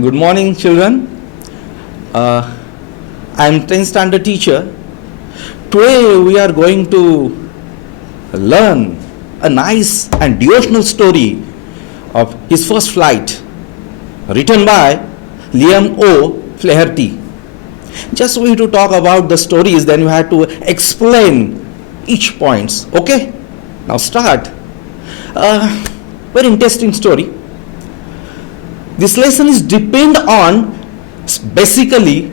Good morning, children. I am 10th standard teacher. Today we are going to learn a nice and devotional story of his first flight, written by Liam O. Flaherty. Just we to talk about the stories, then you have to explain each points. Okay? Now start. Very interesting story. This lesson is depend on basically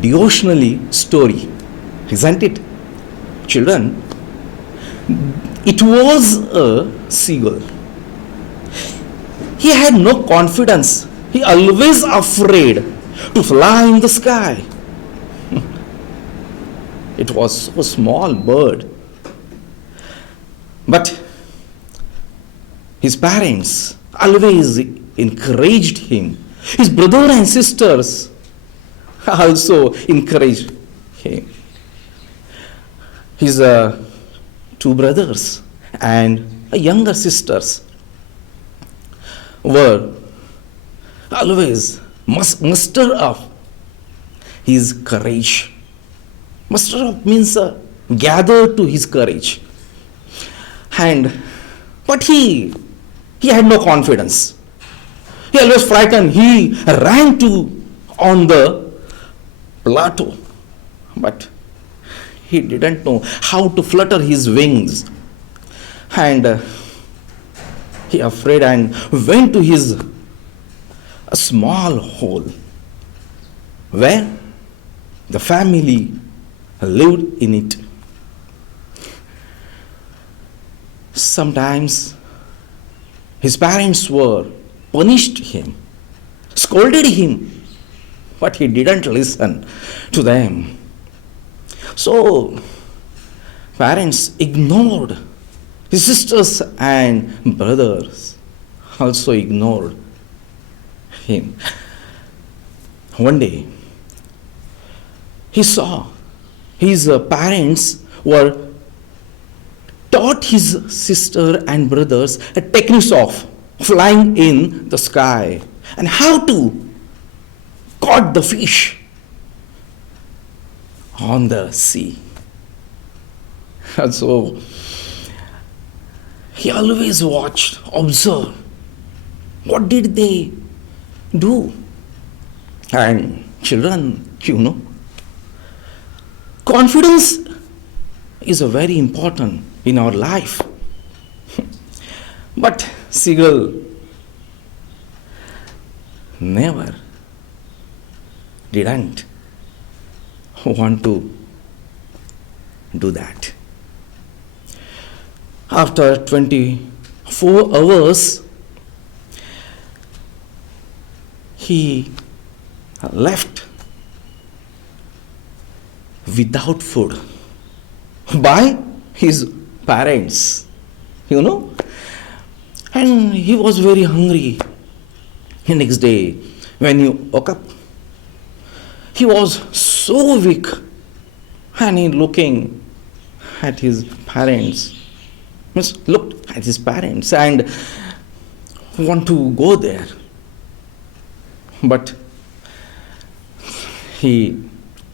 devotionally story, isn't it, children? It was a seagull. He had no confidence. He always afraid to fly in the sky. It was a small bird, but his parents always encouraged him. His brother and sisters also encouraged him. His two brothers and younger sisters were always muster of his courage. Muster up means gather to his courage. But he had no confidence. He always frightened. He ran on the plateau, but he didn't know how to flutter his wings. And he afraid and went to a small hole where the family lived in it. Sometimes his parents were punished him, scolded him, but he didn't listen to them. So parents ignored. His sisters and brothers also ignored him. One day he saw his parents were taught his sister and brothers a techniques of flying in the sky and how to caught the fish on the sea. And so he always watched, observed, what did they do? And children, confidence is a very important in our life. But seagull never didn't want to do that. After 24 hours, he left without food by his parents, and he was very hungry. The next day, when he woke up, he was so weak, and he looking at his parents, looked at his parents and want to go there. But he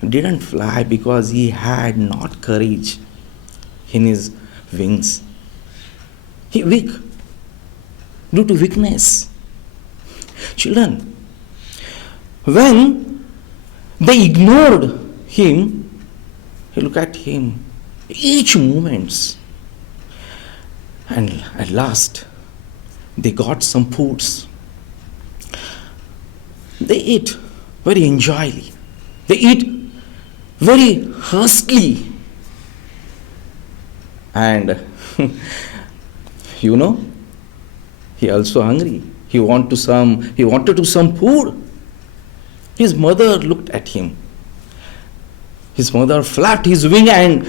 didn't fly because he had not courage in his wings. He weak due to weakness. Children, when they ignored him, look at him, each moments, and at last they got some foods. They eat very enjoyably. They eat very hastily. And he also hungry. He wanted some food. His mother looked at him. His mother flapped his wing and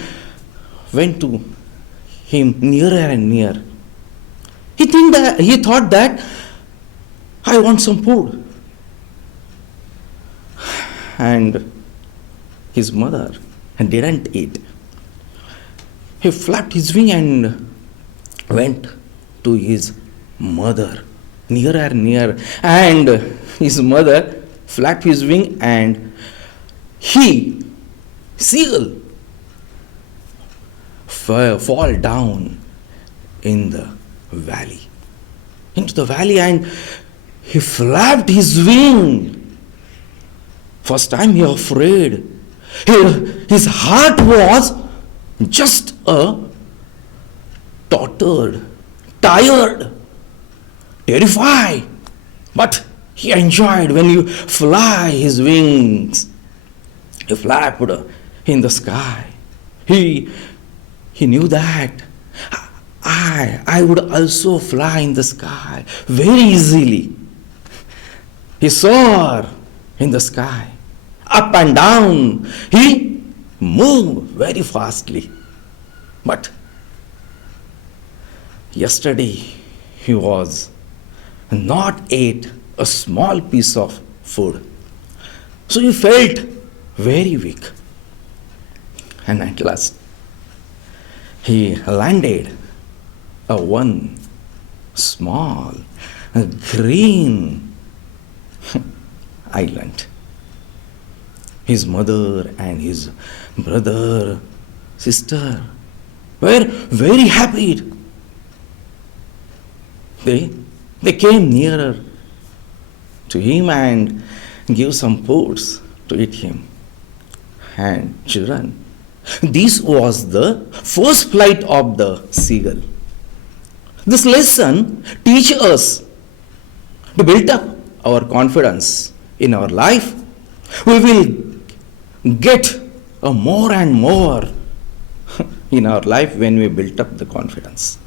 went to him nearer and nearer. He thought that I want some food. And his mother didn't eat. He flapped his wing and went to his mother nearer and nearer, and his mother flapped his wing, and he, seagull, fall down in the valley, into the valley, and he flapped his wing. First time he afraid. His heart was just a tottered, tired, terrified. But he enjoyed when you fly his wings. He flapped in the sky. He knew that I would also fly in the sky very easily. He soared in the sky, up and down. He moved very fastly. But yesterday he was not ate a small piece of food. So he felt very weak. And at last he landed a one small green island. His mother and his brother, sister were very happy. They came nearer to him and gave some foods to eat him. And children, this was the first flight of the seagull. This lesson teaches us to build up our confidence in our life. We will get more and more in our life when we build up the confidence.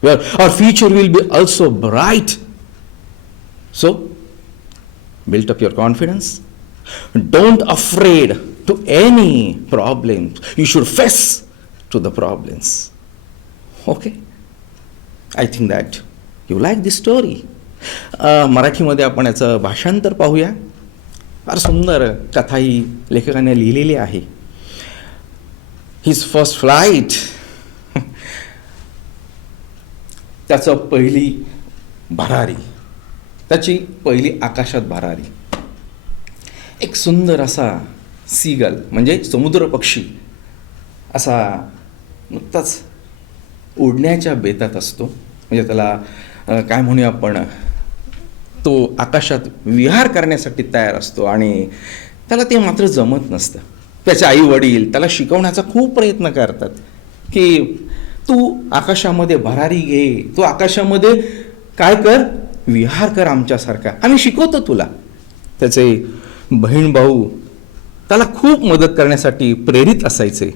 Where our future will be also bright. So, build up your confidence. Don't afraid to any problems. You should face to the problems. Okay? I think that you like this story. मराठीमध्ये आपण याचं भाषांतर पाहूया. फार सुंदर कथा ही लेखकाने लिहिलेली आहे. हिज फर्स्ट फ्लाईट, त्याचं पहिली भरारी, त्याची पहिली आकाशात भरारी. एक सुंदर असा सीगल म्हणजे समुद्र पक्षी असा नुकताच उडण्याच्या बेतात असतो. म्हणजे त्याला काय म्हणूया आपण, तो आकाशात विहार करण्यासाठी तयार असतो आणि त्याला ते मात्र जमत नसतं. त्याचे आई वडील त्याला शिकवण्याचा खूप प्रयत्न करतात की तू आकाशामध्ये भरारी घे, तू आकाशामध्ये काय कर, विहार कर आमच्यासारखा, आम्ही शिकवतो तुला. त्याचे बहीण भाऊ त्याला खूप मदत करण्यासाठी प्रेरित असायचे,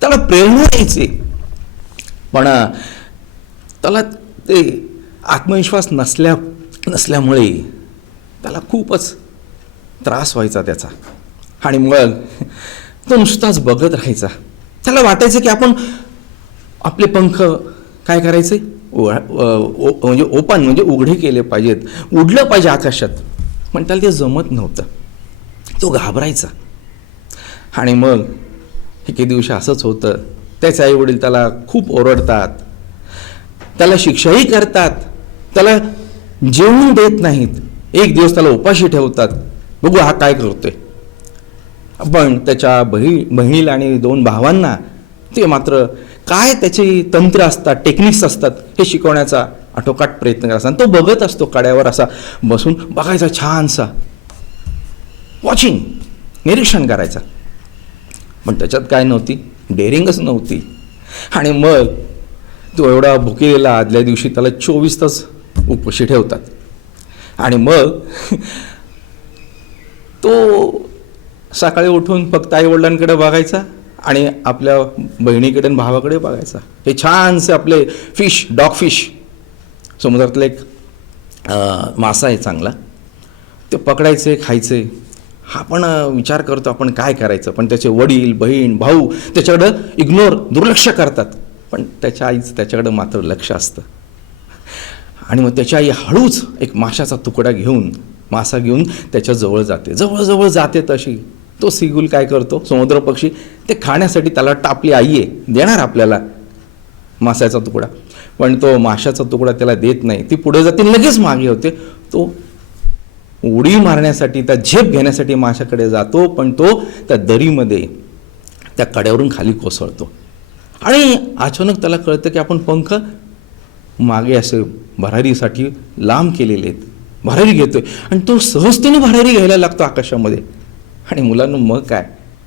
त्याला प्रेरणा द्यायचे. पण त्याला ते आत्मविश्वास नसल्यामुळे त्याला खूपच त्रास व्हायचा त्याचा. आणि मग तो नुसताच बघत राहायचा. त्याला वाटायचं की आपण आपले पंख काय करायचे, म्हणजे ओपन म्हणजे उघडे केले पाहिजेत, उडलं पाहिजे आकाशात. पण त्याला ते जमत नव्हतं, तो घाबरायचा. आणि मग एके दिवशी असंच होतं. त्याचे आई वडील त्याला खूप ओरडतात, त्याला शिक्षाही करतात, त्याला जेवून देत नाहीत. एक दिवस त्याला उपाशी ठेवतात. बघू हा काय करतोय. पण त्याच्या बहिणीला आणि 2 भावांना ते मात्र काय त्याची तंत्र असतात, टेक्निक्स असतात हे शिकवण्याचा आटोकाट प्रयत्न करत असतात. तो बघत असतो कड्यावर असा बसून, बघायचा छानसा, वॉचिंग, निरीक्षण करायचा. पण त्याच्यात काय नव्हती, डेअरिंगच नव्हती. आणि मग तो एवढा भुकेलेला, आदल्या दिवशी त्याला 24 तास उपाशी ठेवतात. आणि मग तो सकाळी उठून फक्त आई वडिलांकडे बघायचा आणि आपल्या बहिणीकडे आणि भावाकडे बघायचा. हे छानसे आपले फिश, डॉग फिश, समुद्रातला एक मासा आहे चांगला, ते पकडायचे, खायचे. हा पण विचार करतो आपण काय करायचं. पण त्याचे वडील, बहीण, भाऊ त्याच्याकडं इग्नोर, दुर्लक्ष करतात. पण त्याच्या आईचं त्याच्याकडं मात्र लक्ष असतं. आणि मग त्याची आई हळूच एक माशाचा तुकडा घेऊन, मासा घेऊन त्याच्या जवळ जाते. जवळ जाते तशी तो सीगुल काय करतो, समुद्र पक्षी, ते खाण्यासाठी त्याला वाटतं आपली आई आहे, देणार आपल्याला. माशाचा तुकडा, पण तो माशाचा तुकडा त्याला देत नाही. ती पुढे जाते, लगेच मागे होते. तो उडी मारण्यासाठी, त्या झेप घेण्यासाठी माशाकडे जातो, पण तो त्या दरीमध्ये त्या कड्यावरून खाली कोसळतो. आणि अचानक त्याला कळतं की आपण पंख मागे असे भरारीसाठी लांब केलेले आहेत, भरारी घेतोय, आणि तो सहजतेने भरारी घ्यायला लागतो आकाशामध्ये. आणि मुलांना मग काय,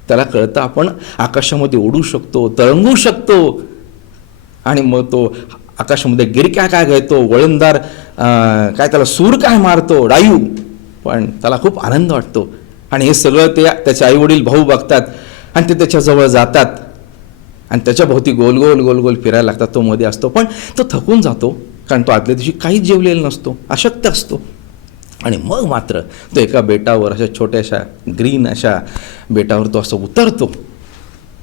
त्याला कळतं आपण आकाशामध्ये उडू शकतो, तरंगू शकतो. आणि मग तो आकाशामध्ये गिरक्या काय घेतो, वळणदार काय त्याला सूर काय मारतो, डायू. पण त्याला खूप आनंद वाटतो. आणि हे सगळं ते त्याचे आईवडील भाऊ बघतात, आणि ते त्याच्याजवळ जातात, आणि त्याच्या भोवती गोल गोल गोल गोल फिरायला लागतात. तो मध्ये असतो, पण तो थकून जातो, कारण तो आदल्या दिवशी काहीच जेवलेला नसतो, अशक्त असतो. आणि मग मात्र तो एका बेटावर, अशा छोट्याशा ग्रीन अशा बेटावर तो असं उतरतो.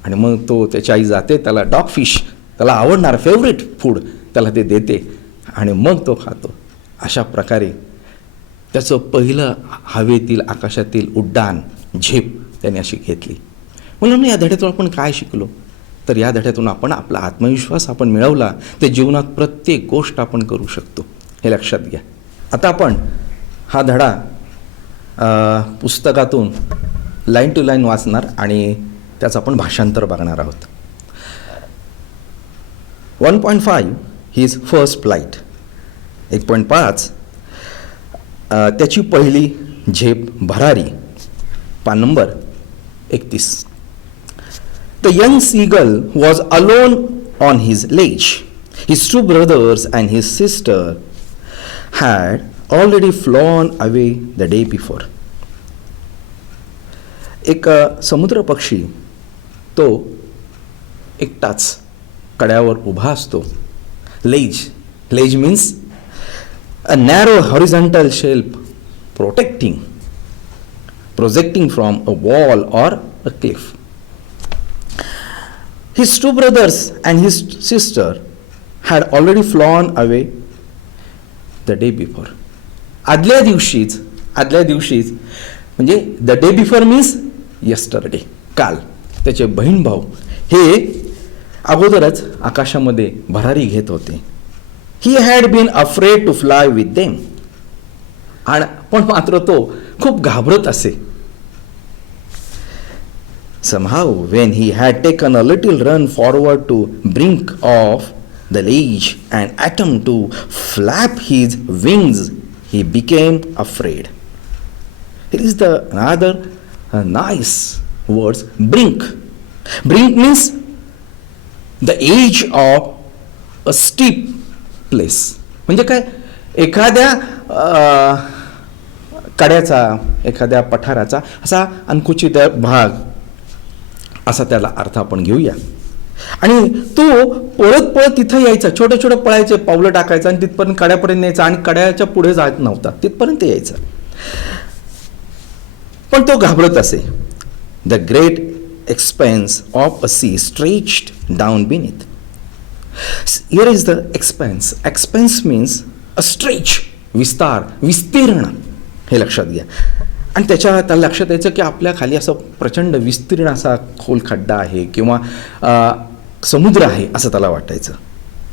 आणि मग तो त्याची आई जाते, त्याला डॉग फिश, त्याला आवडणार फेवरेट फूड, त्याला ते देते, आणि मग तो खातो. अशा प्रकारे त्याचं पहिलं हवेतील आकाशातील उड्डाण, झेप त्याने अशी घेतली. म्हणून या धड्यातून आपण काय शिकलो, तर या धड्यातून आपण आपला आत्मविश्वास आपण मिळवला, ते जीवनात प्रत्येक गोष्ट आपण करू शकतो, हे लक्षात घ्या. आता आपण हा धडा पुस्तकातून लाईन टू लाईन वाचणार आणि त्याचं आपण भाषांतर बघणार आहोत. 1.5 हिज फर्स्ट फ्लाईट. 1.5 त्याची पहिली झेप भरारी. पान number 31. The young seagull was alone on his ledge. His two brothers and his sister had already flown away the day before. एक समुद्र पक्षी तो एकटाच कड्यावर उभा असतो. Ledge means a narrow horizontal shelf projecting from a wall or a cliff. His two brothers and his sister had already flown away the day before. आदल्या दिवशीच म्हणजे the day before means yesterday, काल त्याचे बहीण भाऊ हे अगोदरच आकाशामध्ये भरारी घेत होते. He had been afraid to fly with them. आणि पण मात्र तो खूप घाबरत असे. Somehow, when he had taken a little run forward to brink of the ledge and attempt to flap his wings, he became afraid. Here is the another nice words, brink. Brink means the edge of a steep place. म्हणजे काय, एखाद्या कड्याचा, एखाद्या पठाराचा असा अंकुचित भाग, असा त्याला अर्थ आपण घेऊया. आणि तो पळत पळत तिथं यायचा, छोटे छोटे पळायचे, पावलं टाकायचं, आणि तिथपर्यंत कड्यापर्यंत यायचा, आणि कड्याच्या पुढे जात नव्हता, तिथपर्यंत यायचा. पण तो घाबरत असे. The great expanse of a sea stretched down beneath. Here is the expanse. Expanse means a stretch, विस्तार, विस्तीर्ण, हे लक्षात घ्या. आणि त्याला लक्षात यायचं की आपल्या खाली असं प्रचंड विस्तीर्ण असा खोल खड्डा आहे किंवा समुद्र आहे असं त्याला वाटायचं,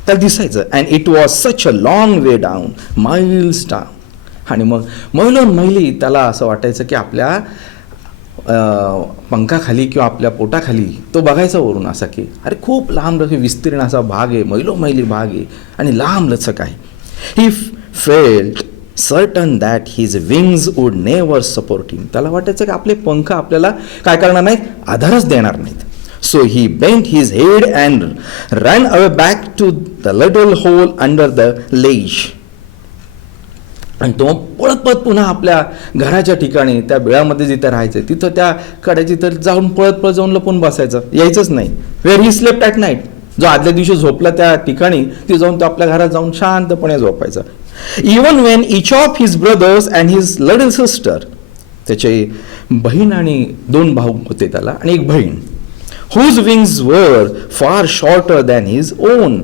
त्याला दिसायचं. And it was such a long way down, miles down. आणि मग मैलोन मैली त्याला असं वाटायचं की आपल्या पंखाखाली किंवा आपल्या पोटाखाली तो बघायचा वरून असा की अरे खूप लांब विस्तीर्ण असा भाग आहे, मैलो मैली भाग आहे आणि लांब लचक आहे. He felt certain that his wings would never support him. त्याला वाटायचं की आपले पंख आपल्याला काय करणार नाहीत, आधारच देणार नाहीत. So he bent his head and run away back to the little hole under the ledge. आणि तो पळत पळत पुन्हा आपल्या घराच्या ठिकाणी, त्या बिळामध्ये जिथे राहायचं तिथं त्या कड्याची तर जाऊन पळत पळत जाऊन लपून बसायचं, यायचंच नाही. Where he slept at night. जो आदल्या दिवशी झोपला त्या ठिकाणी ती जाऊन तो आपल्या घरात जाऊन शांतपणे झोपायचा. Even Wien each of his brothers and his little sister, त्याचे बहीण आणि 2 भाऊ होते त्याला आणि एक बहीण, हुज विंग्स वर फार शॉर्टर दॅन हिज ओन,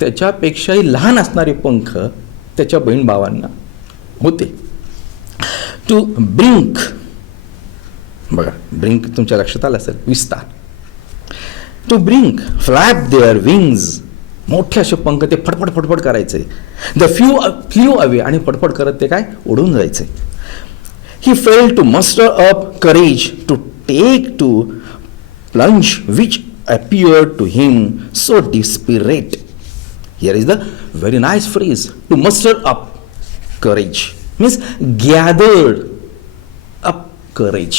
त्याच्यापेक्षाही लहान असणारे पंख त्याच्या बहीण भावांना होते. टू ब्रिंक, बघा ब्रिंक तुमच्या लक्षात आलं असेल, विस्तार. To brink flap their wings, मोठे असे पंख ते फडफड फडफड करायचे. द फ्ल्यू अवे, आणि फडफड करत ते काय उडून जायचे. He fail to muster up courage to take to plunge which appeared to him so desperate. Here is the very nice phrase, to muster up courage means gathered up courage,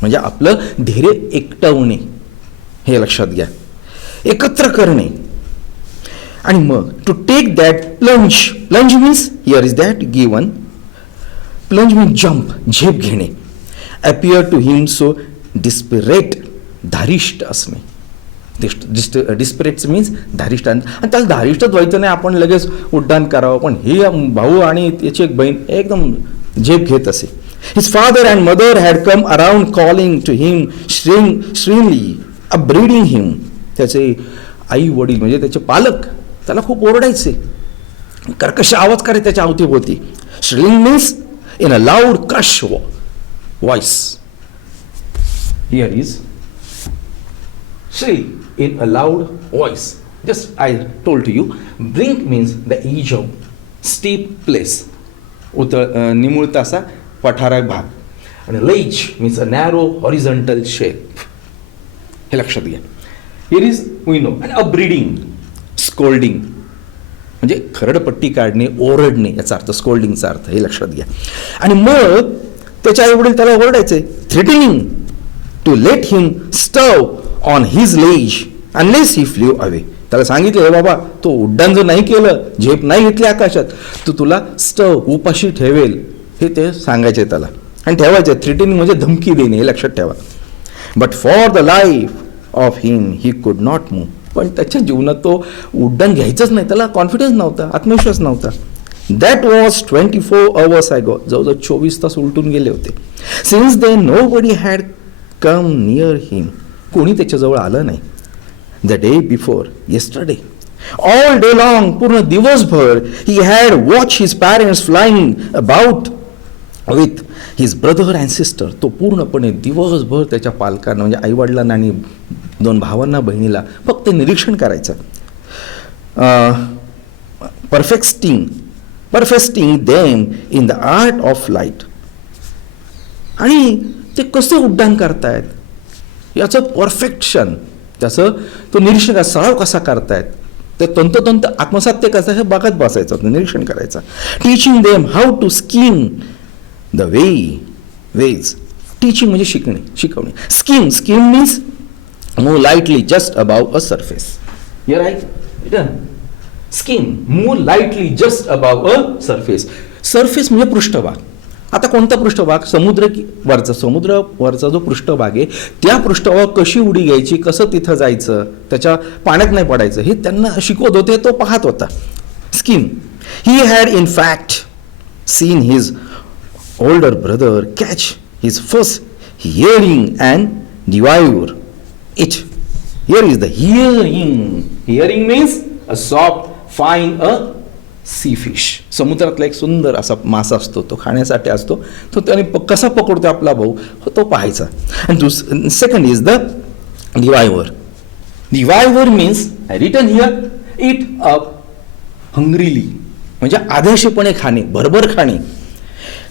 म्हणजे आपलं धैर्य एकटवणे, हे लक्षात घ्या, एकत्र करणे. आणि मग to take that plunge, plunge means here is that given, plunge means jump, झेप घेणे. appeared to him so desperate, धारिष्ट असणे. डिस्परेट मीन्स धारिष्ट, आणि त्याला धारिष्टच व्हायचं नाही, आपण लगेच उड्डाण करावं. पण हे भाऊ आणि त्याची एक बहीण एकदम झेप घेत असे. His father and mother had come around calling to him shrilly upbraiding him. त्याचे आई वडील म्हणजे त्याचे पालक त्याला खूप ओरडायचे, कर्कश आवाज करायचे त्याच्या अवतीभोवती. Shrilling means in a loud crush voice. Here is shrill in a loud voice. Just I told to you, brink means the edge of steep place, निमुळता असा पठारा भाग. आणि ledge means a narrow horizontal shape. हे लक्षात घ्या. Here is we know, and upbraiding, scolding म्हणजे खरडपट्टी काढणे, ओरडणे याचा अर्थ, स्कोल्डिंगचा अर्थ, हे लक्षात घ्या. आणि मग त्याच्या आई वडील त्याला ओरडायचे, threatening to let him starve on his ledge unless he flew away. त्याला सांगितलं, हे बाबा तो उड्डाण जर नाही केलं, झेप नाही घेतली आकाशात, तो तुला स्टव उपाशी ठेवेल, हे ते सांगायचे त्याला. आणि ठेवायचे, थ्रेटनिंग म्हणजे धमकी देणे, हे लक्षात ठेवा. But for the life of him he could not move. पण त्याच्या जीवनात तो उड्डाण घ्यायचंच नाही, त्याला कॉन्फिडन्स नव्हता, आत्मविश्वास नव्हता. That was 24 hours ago. जवळजवळ 24 तास उलटून गेले होते. Since they nobody had come near him. कोणी त्याच्याजवळ आलं नाही. The day before yesterday, all day long, पूर्ण दिवसभर, he had watch his parents flying about with his brother and sister. तो पूर्णपणे दिवसभर त्याच्या पालकांना म्हणजे आईवडिलांना आणि 2 भावांना बहिणीला फक्त निरीक्षण करायचं. Perfecting them in the art of flight. आणि ते कसं उड्डाण करतायत याचं परफेक्शन, त्याचं तो निरीक्षण, सराव कसा करतायत, ते तंतोतंत आत्मसात ते कसं हे बघत बसायचं, निरीक्षण करायचं. Teaching them how to skim the waves. Teaching म्हणजे शिकवणे. Skim means move lightly just above a surface. Here I written, skim move lightly just above a surface. Surface म्हणजे पृष्ठभाग. आता कोणता पृष्ठभाग? समुद्रवरचा जो पृष्ठभाग आहे, त्या पृष्ठभाग कशी उडी घ्यायची, कसं तिथं जायचं, त्याच्या पाण्यात नाही पडायचं, हे त्यांना शिकवत होते, तो पाहत होता. Scheme. He had in fact seen his older brother catch his first herring and devour it. Here is the herring. Herring means a soft fine a sea fish. समुद्रातला एक सुंदर असा मासा असतो, तो खाण्यासाठी असतो, तो त्याने कसा पकडतो आपला भाऊ, तो पाहायचा. आणि second is the devour. Devour means written here it up hungrily, म्हणजे आदेशीपणे खाणे, भरभर खाणे.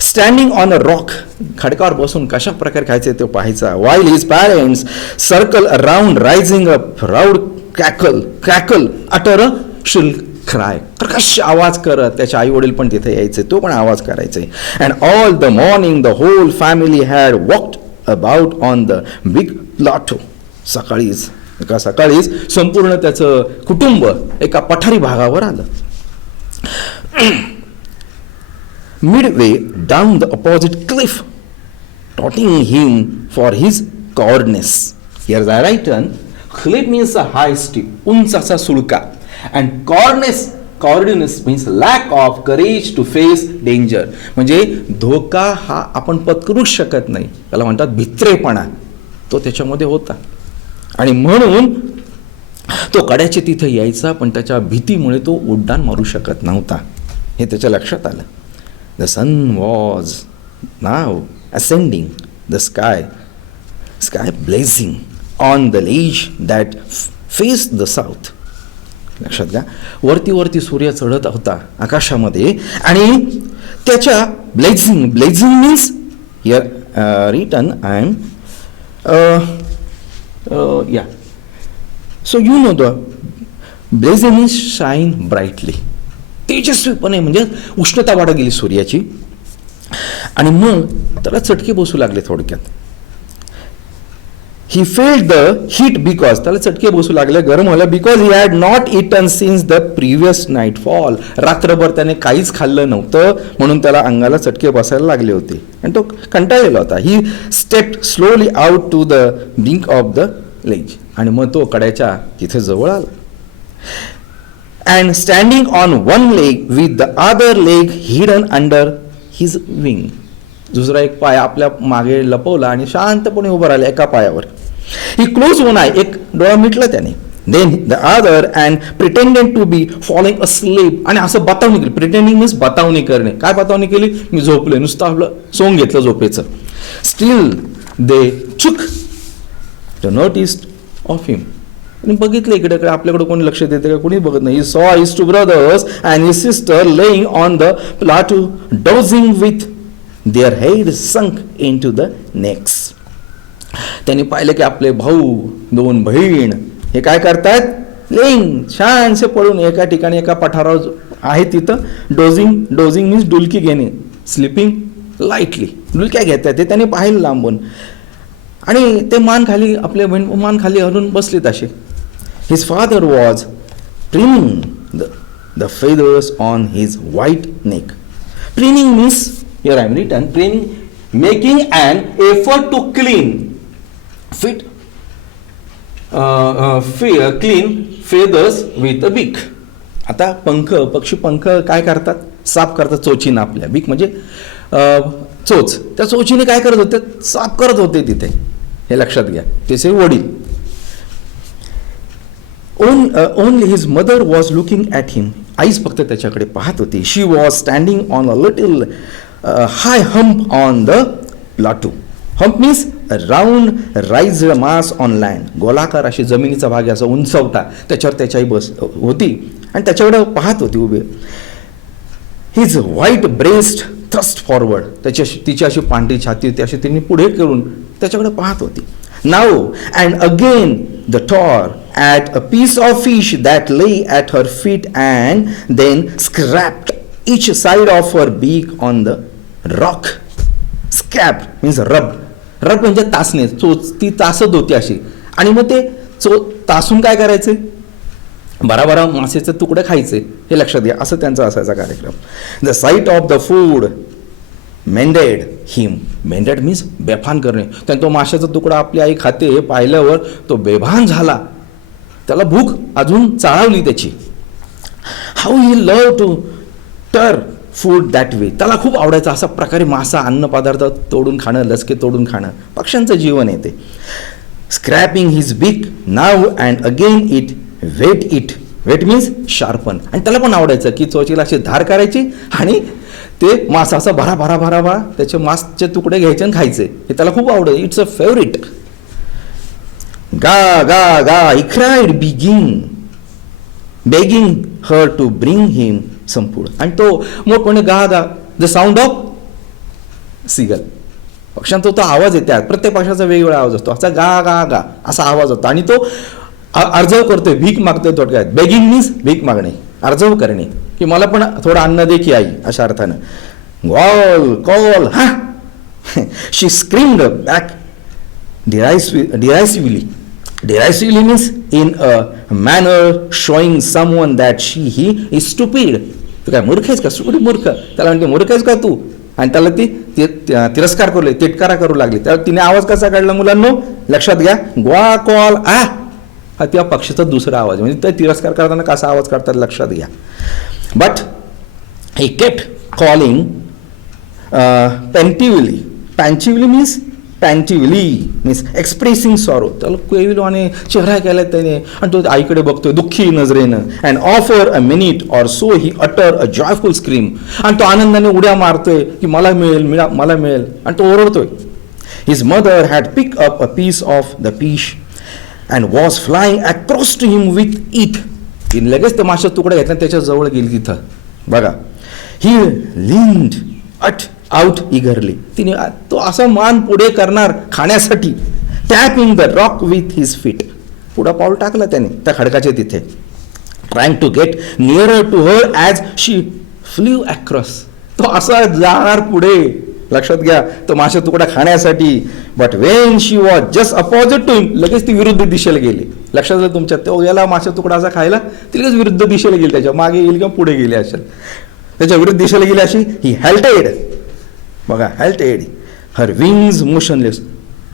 स्टँडिंग ऑन अ रॉक, खडकावर बसून कशा प्रकारे खायचे ते पाहायचा. While his parents circle around rising up loud crackle utter a shrill cry. कर्कश आवाज करत त्याचे आई वडील पण तिथे यायचे, तो पण आवाज करायचे. And all the morning the whole family had walked about on the big plateau. सकाळीच संपूर्ण त्याचं कुटुंब एका पठारी भागावर आलं. Midway down the opposite cliff taunting him for his cowardice. Here I written, cliff means a high steep, उंच असा सुळका. And cowardice means lack of courage to face danger. म्हणजे धोका हा आपण पत्करूच शकत नाही, त्याला म्हणतात भित्रेपणा, तो त्याच्यामध्ये होता. आणि म्हणून तो कड्याचे तिथे यायचा, पण त्याच्या भीतीमुळे तो उड्डाण मारू शकत नव्हता, हे त्याच्या लक्षात आलं. The sun was now ascending the sky blazing on the ledge that face the south. लक्षात घ्या, वरती वरती सूर्य चढत होता आकाशामध्ये आणि त्याच्या blazing means written I am या so you know the blazing means shine brightly, तेजस्वीपणे, म्हणजे उष्णता वाढत गेली सूर्याची. आणि मग त्याला चटके बसू लागले थोडक्यात. He failed the heat because, त्याला चटके बसू लागले, गरम व्हायला, because he had not eaten since the previous night fall. रात्रभर त्याने काहीच खाल्लं नव्हतं म्हणून त्याला अंगाला चटके बसायला लागले होते आणि तो कंटाळलेला होता. He stepped slowly out to the brink of the ledge, आणि मग तो कड्याच्या तिथे जवळ आला. And standing on one leg with the other leg hidden under his wing, दुसरा एक पाय आपल्या मागे लपवला आणि शांतपणे उभं राहिला एका पायावर. ही क्लोज वन आय, एक डोळा मिटला त्याने. Then the other and pretended to be falling asleep, आणि असं बतावणी केली. प्रिटेंडिंग मीन्स बतावणी करणे. काय बतावणी केली? मी झोपले, नुसतं आपलं सोंग घेतलं झोपेचं. स्टील दे चुक द नोटिस ऑफ हिम, आणि बघितलं इकडे आपल्याकडे कोणी लक्ष देते का? कोणी बघत नाही. He saw his two brothers and his sister lying on the plateau dozing with their head sunk into the necks. त्यांनी पाहिलं की आपले भाऊ, दोन बहीण हे काय करतायत? लेईंग, छानसे पडून एका ठिकाणी एका पठारावर आहे तिथं. डोझिंग मीन्स डुलकी घेणे, स्लिपिंग लाईटली, डुलक्या घेत आहेत ते त्यांनी पाहिलं लांबून. आणि ते मान खाली, आपले बहीण मान खाली हलून बसलेत असे. His father was preening the feathers on his white neck. Preening means, here I am written, preening, making an effort to clean clean feathers with a beak. आता पक्षी पंख काय करतात? साफ करतात चोचीनं आपल्या. बीक म्हणजे चोच, त्या चोचीने काय करत होते? साफ करत होते तिथे, हे लक्षात घ्या. त्याचे वडील. Only his mother was looking at him, आईच फक्त त्याच्याकडे पाहत होती. She was standing on a little high hump on the plateau. Hump means round rise mass on land, गोलाकार अशी जमिनीचा भाग असा उंचवटा, त्याच्यावर त्याच्याही बस होती आणि त्याच्याकडे पाहत होती उभे. His white breast thrust forward, तिची अशी पांढरी छाती होती, अशी तिने पुढे करून त्याच्याकडे पाहत होती. Now and again the tore at a piece of fish that lay at her feet and then scraped each side of her beak on the rock. Scrap means rub म्हणजे तासणे, चोच ती तासत होती अशी. आणि मग ते तासून काय करायचे? भराभरा मासेचे तुकडे खायचे, हे लक्षात घ्या. असं त्यांचा असायचा कार्यक्रम. The sight of the food maddened him. Maddened means बेभान करणे. त्याने तो माशाचा तुकडा आपली आई खाते हे पाहिल्यावर तो बेभान झाला, त्याला भूक अजून चाळवली त्याची. हाऊ ही लव्ह टू टर फूड दॅट वे. त्याला खूप आवडायचं असा प्रकारे मासा, अन्नपदार्थ तोडून खाणं, लसके तोडून खाणं, पक्ष्यांचं जीवन येते. Scraping his beak now and again it whet means sharpen. आणि त्याला पण आवडायचं की चोचीला अशी धार करायची आणि ते मासा असा भरा त्याचे मासचे तुकडे घ्यायचे आणि खायचे, हे त्याला खूप आवडायचं. It's a favourite. गा गा गा he cried begging her to bring him some food. आणि तो मोठपणे गा गा, द साऊंड ऑफ सिगल. पक्ष्यांचा तो आवाज येतात, प्रत्येक पक्षाचा वेगवेगळा आवाज असतो, असा गा गा गा असा आवाज होता. आणि तो अर्जव करतोय, भीक मागतोय थोडक्यात. बेगिंग मीन्स भीक मागणे, अर्जव करणे, की मला पण थोडं अन्न दे की आई, अशा अर्थानं. कॉल कॉल हा. She screamed back derisively. Derisively means in a manner showing someone that he is stupid. तू काय मूर्ख आहेस का? सुकडी मूर्ख. त्याला म्हणते मूर्ख आहेस का तू? आणि त्याला ती तिरस्कार करू लागली, तिटकारा करू लागली. त्याला तिने आवाज कसा काढला मुलांनो? लक्षात घ्या. ग्वा कॉल आ, हा त्या पक्षाचा दुसरा आवाज, म्हणजे त्या तिरस्कार करताना कसा आवाज काढतात लक्षात घ्या. But he kept calling pantively means expressing sorrow. त्याला केविलवाने चेहरा केला त्याने आणि तो आईकडे बघतोय दुःखी नजरेनं. And after a minute or so he utter a joyful scream. आणि तो आनंदाने उड्या मारतोय की मला मिळेल मला मिळेल, आणि तो ओरडतोय. His mother had pick up a piece of the fish and was flying across to him with it. तिने लगेच तो माशाचा तुकडा घेतला त्याच्या जवळ गेली तिथं. बघा, ही लिंड आउट इगरली. तिने तो असा मान पुढे करणार खाण्यासाठी. Tapping the rock with his feet. पुढं पाऊल टाकलं त्याने त्या खडकाच्या तिथे. Trying to get nearer to her as she flew across. तो असा जाणार पुढे, लक्षात घ्या, तो माशा तुकडा खाण्यासाठी. But when she was just opposite to him, लगेच ती विरुद्ध दिशेला गेली. लक्षात झालं तुमच्या, तो गेला माशा तुकडा असा खायला, ती लगेच विरुद्ध दिशेला गेली, त्याच्या मागे गेली किंवा पुढे गेली असेल, त्याच्या विरुद्ध दिशेला गेली अशी. ही हेल्टेड. बघा, हेल्टेड हर विंग्स मोशनलेस.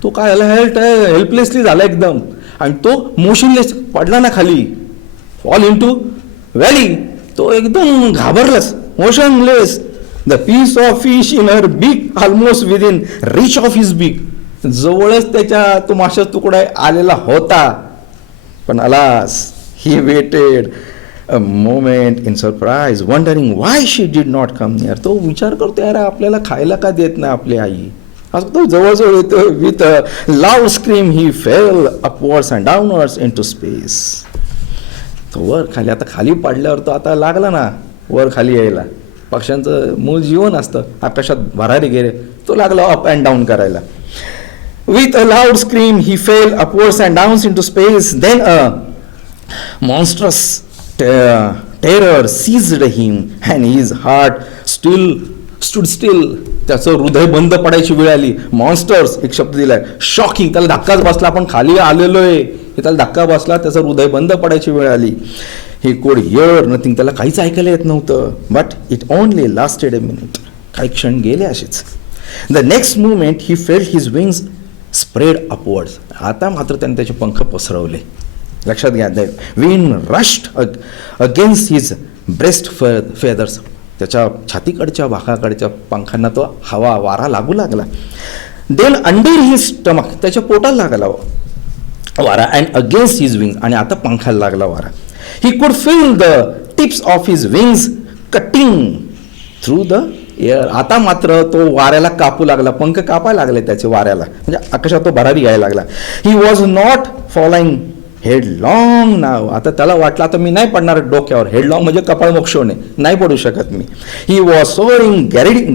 तो काय झाला, हेल्पलेसली झाला एकदम, आणि तो मोशनलेस पडला ना खाली, फॉल इन टू व्हॅली. तो एकदम घाबरलाच, motionless. The piece of fish in her beak almost within reach of his beak. जवळच त्याच्या तो माशाचा तुकडा आलेला होता, पण alas he waited a moment in surprise wondering why she did not come near. तो विचार करतो, यार आपल्याला खायला का देत नाही आपली आई. असं तो जवळजवळ येतो. With a loud scream he fell upwards and downwards into space. तो वर खाली, आता खाली पडल्यावर तो आता लागला ना वर खाली यायला. पक्ष्यांचं मूळ जीवन असतं आकाशात भरारी गेले, तो लागला अप अँड डाऊन करायला. With a loud scream he fell upwards and downs into space. Then a monstrous terror seized him and his heart stood still. त्याचं हृदय बंद पडायची वेळ आली. मॉन्स्टर्स एक शब्द दिलाय, शॉकिंग. त्याला धक्काच बसला, आपण खाली आलेलो आहे हे त्याला धक्का बसला, त्याचं हृदय बंद पडायची वेळ आली. He could here nothing. त्याला काहीच ऐकायला येत नव्हतं. But it only lasted a minute. काही क्षण गेले असेच. The next movement he felt his wings spread upwards. आता मात्र त्याने त्याचे पंख पसरवले. लक्षात घ्या, the wind rushed against his breast feathers. त्याच्या छातीकडच्या भागाकडच्या पंखांना तो हवा वारा लागू लागला. Then under his stomach. त्याच्या पोटाला लागला वारा. And against his wings. आणि आता पंखाला लागला वारा. He could feel the tips of his wings cutting through the air. आता मात्र तो वाऱ्याला कापू लागला, पंख कापायला लागले त्याचे वाऱ्याला, म्हणजे आकाशात तो भरारी घ्यायला लागला. He was not falling headlong now. आता त्याला वाटलं आता मी नाही पडणार डोक्यावर. हेडलॉंग म्हणजे कपाळमोक्षणे, नाही पडू शकत मी. He was soaring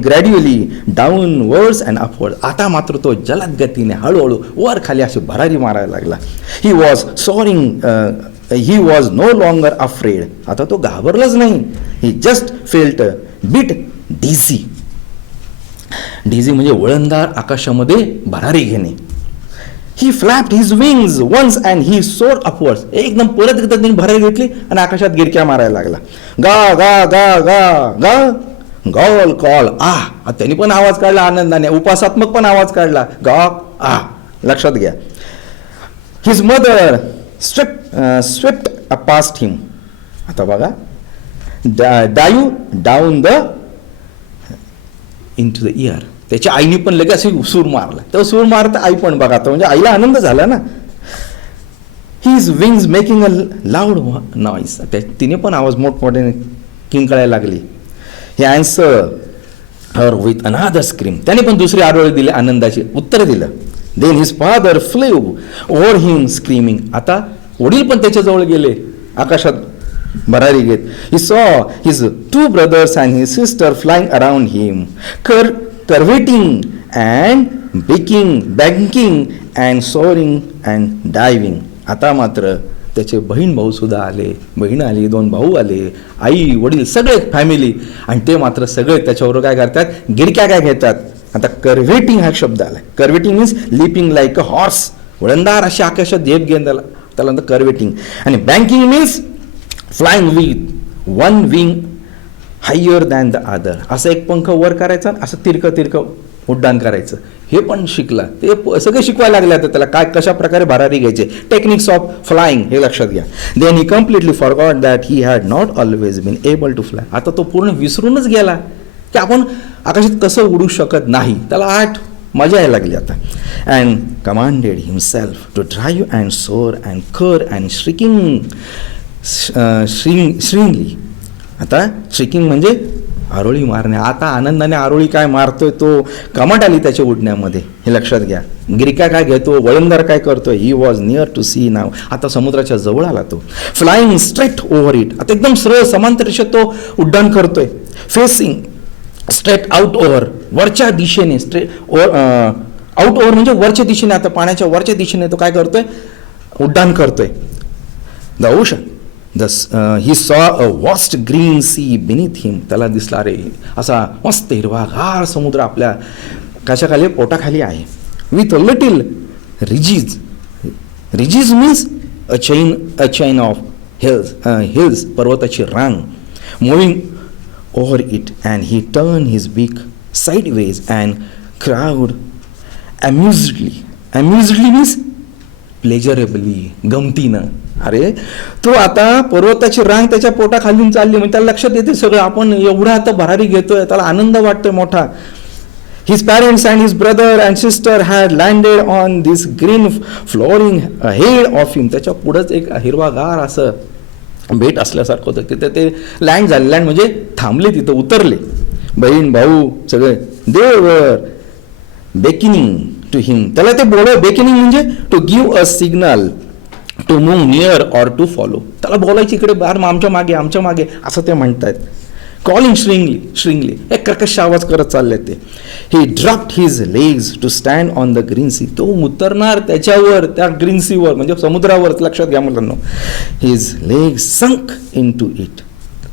gradually downwards and upwards. आता मात्र तो जलद गतीने हळूहळू वर खाली अशी भरारी मारायला लागला. He was soaring he was no longer afraid. आता तो घाबरलाच नाही. he just felt a bit dizzy. dizzy म्हणजे वळणदार आकाशामध्ये भरारी घेणे. he flapped his wings once and he soared upwards. एकदम परत एकदा त्यांनी भरारी घेतली आणि आकाशात गिरक्या मारायला लागला. गा गा गा गा गा गॉल कॉल आ. त्यांनी पण आवाज काढला आनंदाने, उपासात्मक पण आवाज काढला, गा आ. लक्षात घ्या. his mother swept past him. आता बघा, dive down the into the air. त्याच्या आईने पण लगेच अशी सूर मारला. तर सूर मारता आई पण बघा, तर म्हणजे आईला आनंद झाला ना. His wings making a loud noise. तिने पण आवाज मोठमोठ्याने किंकाळायला लागली. He answer her with another scream. त्याने पण दुसरी आरोळी दिली, आनंदाची उत्तर दिलं. Then his father flew over him screaming. आता वडील पण त्याच्याजवळ गेले आकाशात भरारी घेत. ही saw his 2 brothers and his sister flying around him, curveting and banking and soaring and diving. आता मात्र त्याचे बहीण भाऊ सुद्धा आले, बहीण आली, 2 भाऊ आले, आई वडील सगळे फॅमिली, आणि ते मात्र सगळे त्याच्यावर काय करतात, गिरक्या काय घेतात. आता कर्वेटिंग हा शब्द आला. Curvetting means leaping like a horse. वळणदार अशी आकाशात झेप घेऊन त्याला कर्वेटिंग. आणि banking means flying with 1 wing higher than the other. असं एक पंख वर करायचा, असं तिरकं उड्डाण करायचं. हे पण शिकला. ते सगळे शिकवायला लागले आता त्याला, काय कशा प्रकारे भरारी घ्यायचे, टेक्निक्स ऑफ फ्लाइंग हे लक्षात घ्या. Then he completely forgot that he had not always been able to fly. आता तो पूर्ण विसरूनच गेला की आपण आकाशात कसं उडू शकत नाही. त्याला मजा यायला लागली आता. And commanded himself to drive and soar and curve and shriekingly. आता श्रिकिंग म्हणजे आरोळी मारणे. आता आनंदाने आरोळी काय मारतोय, तो कमाट आली त्याच्या उडण्यामध्ये, हे लक्षात घ्या. गिरिका काय घेतो, वळंदार काय करतोय, he was near to sea now. आता समुद्राच्या जवळ आला तो. फ्लाइंग स्ट्रेट ओव्हर इट, आता एकदम सरळ समांतर दिशेत तो उड्डाण करतोय. फेसिंग स्ट्रेट आउट ओव्हर, वरच्या दिशेने, स्ट्रेट ओव्हर, आउट ओव्हर म्हणजे वरच्या दिशेने, आता पाण्याच्या वरच्या दिशेने तो काय करतोय, उड्डाण करतोय. The ocean, he saw a vast green sea beneath him, त्याला दिसला रे असा मस्त हिरवागार समुद्र आपल्या कशाखाली, पोटाखाली आहे. With a little ridges, ridges means a chain of hills, पर्वताची रांग. Moving over it and he turn his beak sideways and crowed amusedly. Amusedly means pleasurably, गमतीनं. अरे तो आता पर्वताची रांग त्याच्या पोटाखालून चालली, म्हणजे त्याला लक्षात येते सगळं, आपण एवढा आता भरारी घेतोय, त्याला आनंद वाटतोय मोठा. His parents and his brother and sister had landed on this green flooring ahead of him. त्याच्या पुढंच एक हिरवागार असं बेट असल्यासारखं होतं, तिथे ते लँड झाले. लँड म्हणजे थांबले, तिथं उतरले. बहीण भाऊ सगळे. they were beckoning to him, त्याला ते बोलव, बेकिनिंग म्हणजे to give a signal to move near or to follow. त्याला बोलायची इकडे बाहेर, आमच्या मागे, आमच्या मागे, असं ते म्हणतायत. कॉलिंग श्रिंगली, एक कर्कश आवाज करत चालले ते. He dropped his legs to stand on the green sea, तो उतरणार त्याच्यावर, त्या ग्रीन सीवर म्हणजे समुद्रावर. लक्षात घ्या मुलांनो, हिज लेग्स संक इन टू इट.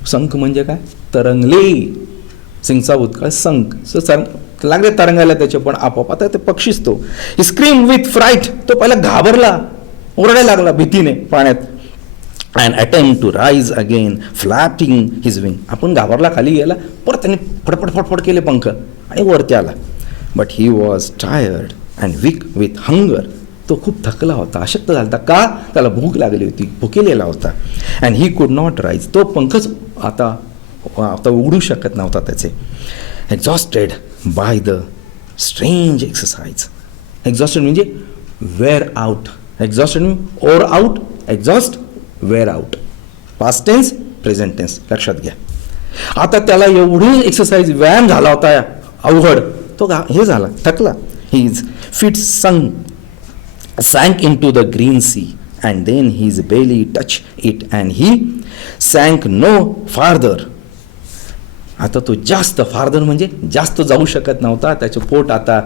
संक म्हणजे काय, तरंगले. सिंगचा भूतकाळ संक, लागले तरंगायला त्याचे, पण आपोआप आता ते पक्षीच तो. ही स्क्रीम विथ फ्राईट, तो पहिला घाबरला, ओरडायला लागला भीतीने पाण्यात. And attempt to rise again flapping his wing, आपण घाबरला, खाली गेला, परत त्याने फडफड फडफड केले पंख आणि वरती आला. But he was tired and weak with hunger, तो खूप थकला होता, अशक्त झाला होता. का, त्याला भूक लागली होती, भुकेलेला होता. And he could not rise, तो पंखच आता उघडू शकत नव्हता त्याचे. Exhausted by the strange exercise. Exhausted म्हणजे wear out. Exhausted or out, exhaust, wear out. Past tense, present tense, लक्षात घ्या. आता त्याला एवढी एक्सरसाइज, व्यायाम झाला होता अवघड, तो हे झाला, थकला. His feet sank into the green sea and then his belly touched it and he sank no farther. आता तो जास्त, फार्दर म्हणजे जास्त जाऊ शकत नव्हता. त्याचं पोट आता,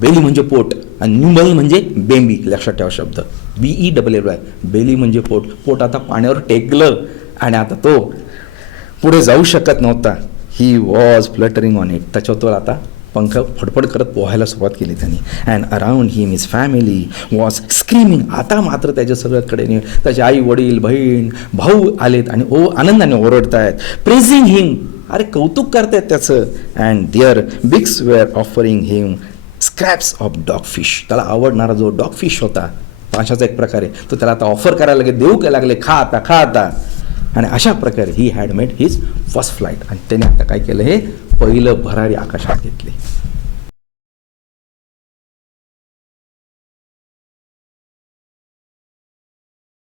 बेली म्हणजे पोट आणि न्यूमल म्हणजे बेंबी, लक्षात ठेवा शब्द, BELLY, बेली म्हणजे पोट. पोट आता पाण्यावर टेकलं आणि आता तो पुढे जाऊ शकत नव्हता. He was fluttering on it, त्याच्यावर तो आता पंख फडफड करत पोहायला सुरुवात केली त्यांनी. And around him his family was screaming. आता मात्र त्याच्या सगळ्याकडे त्याचे आई वडील, बहीण, भाऊ आलेत आणि आनंदाने ओरडतायत. प्रेझिंग हिम, अरे कौतुक करतायत त्याचं. And their beaks were offering him scraps of dog fish. त्याला आवडणारा जो डॉग फिश होता, पाशाचा एक प्रकारे, तो त्याला आता ऑफर करायला लागले, देऊ काय लागले, खा आता, खा आता. आणि अशा प्रकारे he had made his first flight. आणि त्याने आता काय केलं, हे पहिलं भरारी आकाशात घेतली.